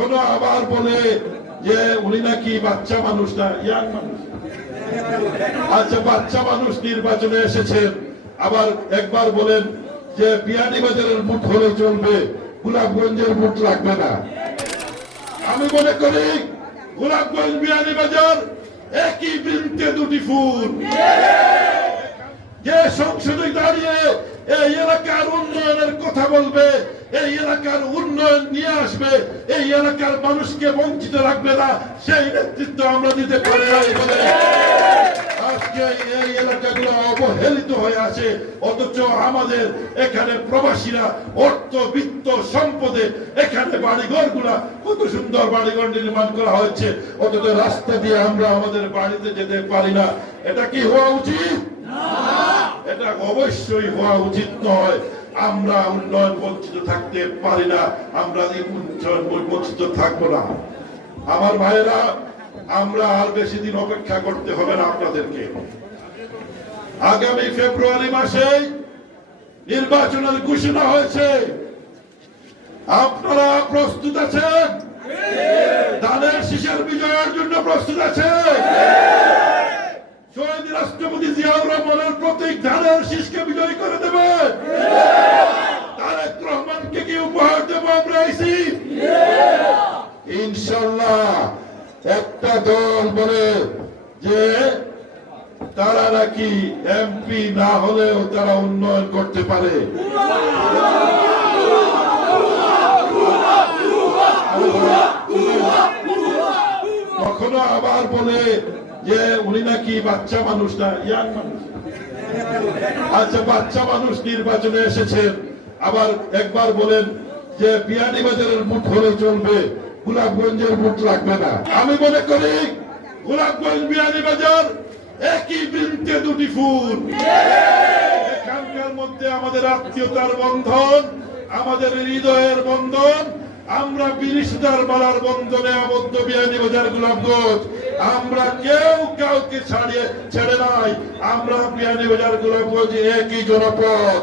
কখনো আবার বলে যে উনি নাকি বাচ্চা মানুষ না, ইয়াং মানুষ। আচ্ছা বাচ্চা মানুষ নির্বাচনে এসেছেন। আবার একবার বলেন যে বিয়ানীবাজারের মুঠ হলে চলবে, গোলাপগঞ্জের মুঠ লাগবে না। আমি মনে করি গোলাপগঞ্জ বিয়ানীবাজার একই বৃন্তে দুটি ফুল। যে সংসদে দাঁড়িয়ে কথা বলবে, এই এলাকার উন্নয়ন নিয়ে আসবে, এই এলাকার মানুষকে বঞ্চিত রাখবে না, সেই নেতৃত্ব আমরা দিতে পারি নির্মাণ করা অথচ রাস্তা দিয়ে আমরা আমাদের বাড়িতে যেতে পারি না। এটা কি হওয়া উচিত? এটা অবশ্যই হওয়া উচিত নয়। আমরা উন্নয়ন বঞ্চিত থাকতে পারি না, আমরা উন্নয়ন বঞ্চিত থাকব না। আমার ভাইয়েরা, আমরা আর বেশি দিন অপেক্ষা করতে হবে না আপনাদেরকে। আগামী ফেব্রুয়ারি মাসে নির্বাচনের ঘোষণা হয়েছে। আপনারা প্রস্তুত আছেন? ধানের শীষের বিজয়ের জন্য প্রস্তুত আছেন? শহীদ রাষ্ট্রপতি জিয়াউর রহমানের প্রতীক ধানের শীষকে বিজয় ইনশাল্লাহ একটা দল বলে যে তারা নাকি এমপি না হলেও তারা উন্নয়ন করতে পারে। কখনো আবার বলে যে উনি নাকি বাচ্চা মানুষ না, ইয়াং মানুষ। আচ্ছা বাচ্চা মানুষ নির্বাচনে এসেছেন। আবার একবার বলেন যে বিয়ানীবাজারের মুঠ হলে চলবে। গোলাপগঞ্জের মুঠ লাগবে না। আমি মনে করি গোলাপগঞ্জ বিয়ানীবাজার একই বৃন্তে দুটি ফুল। এখানকার মধ্যে আমাদের আত্মীয়তার বন্ধন, আমাদের হৃদয়ের বন্ধন, আমরা বিরিশদার মালার বন্ধনে আবদ্ধ বিয়ানী বাজার গোলাপগঞ্জ। আমরা কেউ কাউকে ছাড়িয়ে ছেড়ে নাই। আমরা বিয়ানী বাজার গোলাপগঞ্জ একই জনপদ।